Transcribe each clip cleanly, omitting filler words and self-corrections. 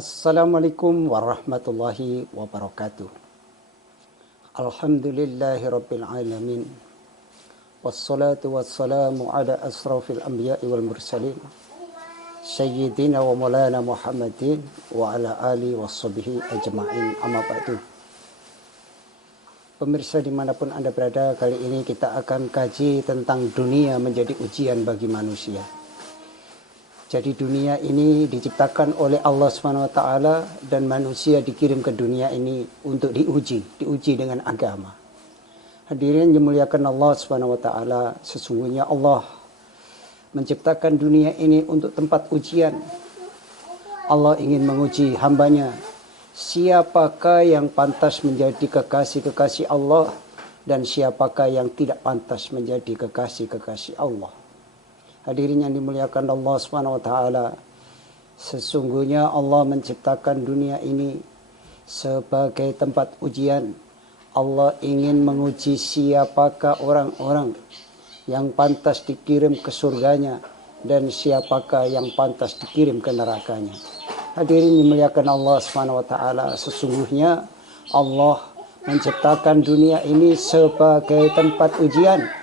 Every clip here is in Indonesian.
Assalamualaikum warahmatullahi wabarakatuh. Alhamdulillahi rabbil alamin. Wassalatu wassalamu ala asrafil anbiya'i wal mursalin. Sayyidina wa maulana Muhammadin wa ala alihi washabihi ajma'in, amma ba'du. Pemirsa dimanapun Anda berada, kali ini kita akan kaji tentang dunia menjadi ujian bagi manusia. Jadi dunia ini diciptakan oleh Allah SWT dan manusia dikirim ke dunia ini untuk diuji dengan agama. Hadirin dimuliakan Allah SWT, sesungguhnya Allah menciptakan dunia ini untuk tempat ujian. Allah ingin menguji hambanya, siapakah yang pantas menjadi kekasih-kekasih Allah dan siapakah yang tidak pantas menjadi kekasih-kekasih Allah. Hadirin yang dimuliakan Allah SWT, sesungguhnya Allah menciptakan dunia ini sebagai tempat ujian. Allah ingin menguji siapakah orang-orang yang pantas dikirim ke surganya dan siapakah yang pantas dikirim ke nerakanya. Hadirin dimuliakan Allah SWT, sesungguhnya Allah menciptakan dunia ini sebagai tempat ujian.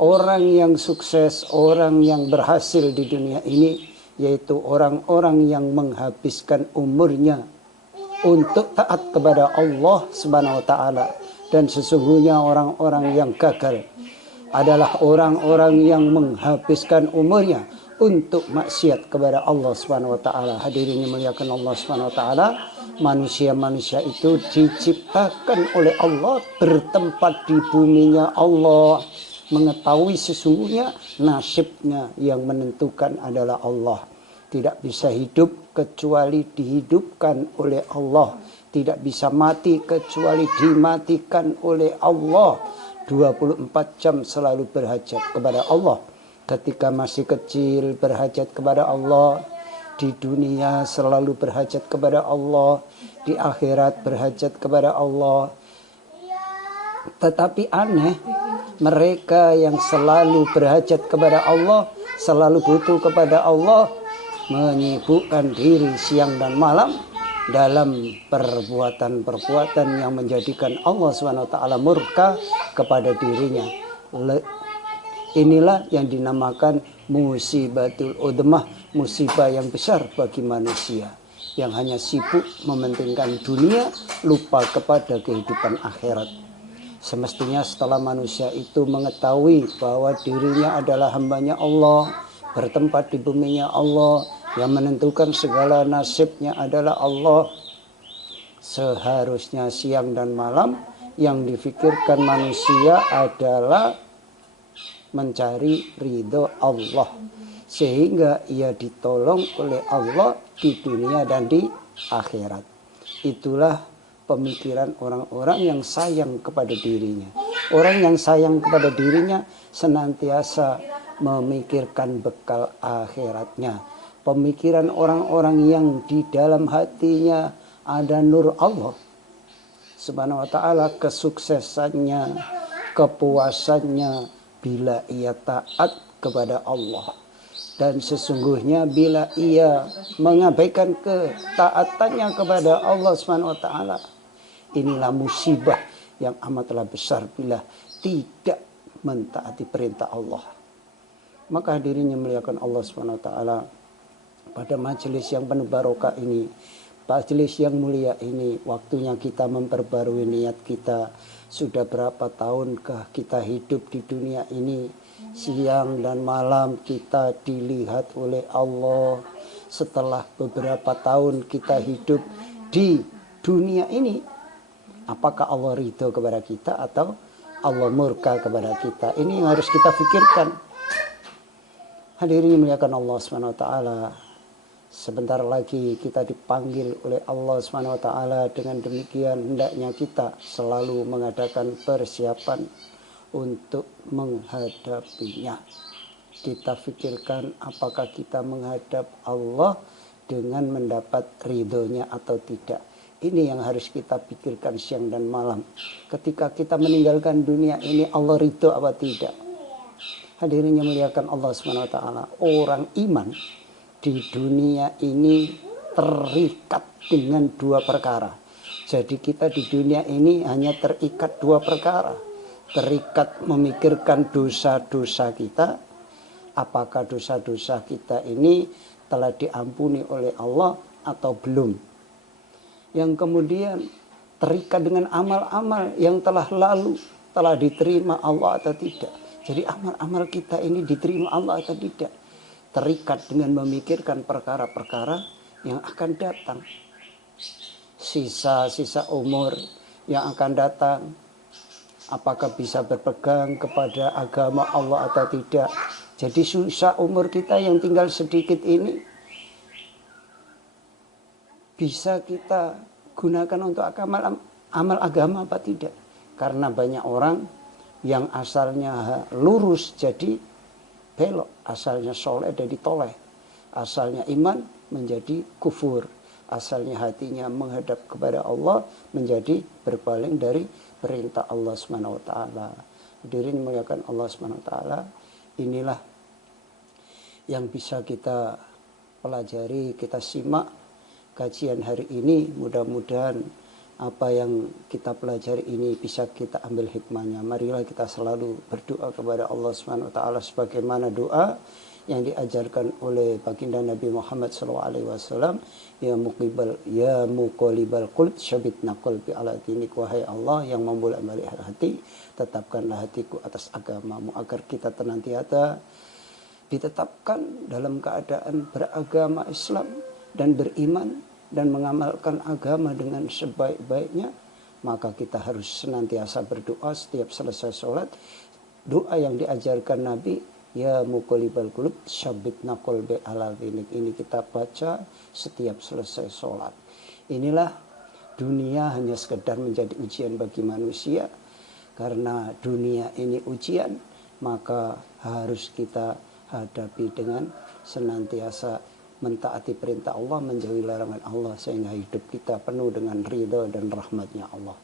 Orang yang sukses, orang yang berhasil di dunia ini, yaitu orang-orang yang menghabiskan umurnya untuk taat kepada Allah Subhanahu wa Ta'ala. Dan sesungguhnya orang-orang yang gagal adalah orang-orang yang menghabiskan umurnya untuk maksiat kepada Allah Subhanahu wa Ta'ala. Hadirin yang muliakan Allah Subhanahu wa Ta'ala, manusia-manusia itu diciptakan oleh Allah, bertempat di buminya Allah, mengetahui sesungguhnya nasibnya yang menentukan adalah Allah. Tidak bisa hidup kecuali dihidupkan oleh Allah. Tidak bisa mati kecuali dimatikan oleh Allah. 24 jam selalu berhajat kepada Allah. Ketika masih kecil berhajat kepada Allah. Di dunia selalu berhajat kepada Allah. Di akhirat berhajat kepada Allah. Tetapi aneh, mereka yang selalu berhajat kepada Allah, selalu butuh kepada Allah, menyibukkan diri siang dan malam dalam perbuatan-perbuatan yang menjadikan Allah SWT murka kepada dirinya. Inilah yang dinamakan musibatul udmah, musibah yang besar bagi manusia yang hanya sibuk mementingkan dunia, lupa kepada kehidupan akhirat. Semestinya setelah manusia itu mengetahui bahwa dirinya adalah hambanya Allah, bertempat di buminya Allah, yang menentukan segala nasibnya adalah Allah, seharusnya siang dan malam yang difikirkan manusia adalah mencari ridho Allah, sehingga ia ditolong oleh Allah di dunia dan di akhirat. Itulah pemikiran orang-orang yang sayang kepada dirinya. Orang yang sayang kepada dirinya senantiasa memikirkan bekal akhiratnya. Pemikiran orang-orang yang di dalam hatinya ada nur Allah Subhanahu wa Ta'ala, kesuksesannya, kepuasannya bila ia taat kepada Allah. Dan sesungguhnya bila ia mengabaikan ketaatannya kepada Allah Subhanahu wa Ta'ala, inilah musibah yang amatlah besar bila tidak mentaati perintah Allah. Maka hadirin yang muliakan Allah Subhanahu wa Ta'ala, pada majelis yang penuh barokah ini, majelis yang mulia ini, waktunya kita memperbarui niat kita. Sudah berapa tahunkah kita hidup di dunia ini? Siang dan malam kita dilihat oleh Allah. Setelah beberapa tahun kita hidup di dunia ini, apakah Allah ridho kepada kita atau Allah murka kepada kita? Ini yang harus kita pikirkan. Hadirin yang muliakan Allah SWT, sebentar lagi kita dipanggil oleh Allah SWT. Dengan demikian hendaknya kita selalu mengadakan persiapan untuk menghadapinya. Kita pikirkan apakah kita menghadap Allah dengan mendapat ridhonya atau tidak. Ini yang harus kita pikirkan siang dan malam. Ketika kita meninggalkan dunia ini, Allah ridho apa tidak? Hadirin yang muliakan Allah SWT, orang iman di dunia ini terikat dengan dua perkara. Jadi kita di dunia ini hanya terikat dua perkara. Terikat memikirkan dosa-dosa kita. Apakah dosa-dosa kita ini telah diampuni oleh Allah atau belum. Yang kemudian terikat dengan amal-amal yang telah lalu, telah diterima Allah atau tidak. Jadi amal-amal kita ini diterima Allah atau tidak. Terikat dengan memikirkan perkara-perkara yang akan datang. Sisa-sisa umur yang akan datang. Apakah bisa berpegang kepada agama Allah atau tidak. Jadi sisa umur kita yang tinggal sedikit ini bisa kita gunakan untuk amal agama apa tidak. Karena banyak orang yang asalnya lurus jadi belok. Asalnya soleh jadi toleh. Asalnya iman menjadi kufur. Asalnya hatinya menghadap kepada Allah menjadi berpaling dari perintah Allah Subhanahu wa taala. Hadirin muliakan Allah Subhanahu wa taala. Inilah yang bisa kita pelajari, kita simak kajian hari ini. Mudah-mudahan apa yang kita pelajari ini bisa kita ambil hikmahnya. Marilah kita selalu berdoa kepada Allah Subhanahu wa taala sebagaimana doa yang diajarkan oleh baginda Nabi Muhammad SAW. Ya muqallibal qulub syabitna qalbi ala dinik. Wahai Allah yang membolak-balik hati, tetapkanlah hatiku atas agamamu, agar kita senantiasa ditetapkan dalam keadaan beragama Islam dan beriman dan mengamalkan agama dengan sebaik-baiknya. Maka kita harus senantiasa berdoa setiap selesai sholat. Doa yang diajarkan Nabi, ya muqallibal qulub syabbitna qalbi ala dinik, ini kita baca setiap selesai sholat. Inilah dunia hanya sekedar menjadi ujian bagi manusia. Karena dunia ini ujian, maka harus kita hadapi dengan senantiasa mentaati perintah Allah, menjauhi larangan Allah, sehingga hidup kita penuh dengan ridha dan rahmatnya Allah.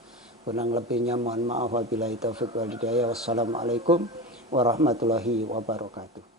Kurang lebihnya mohon maaf. Wabillahi taufiq wal hidayah. Wassalamualaikum warahmatullahi wabarakatuh.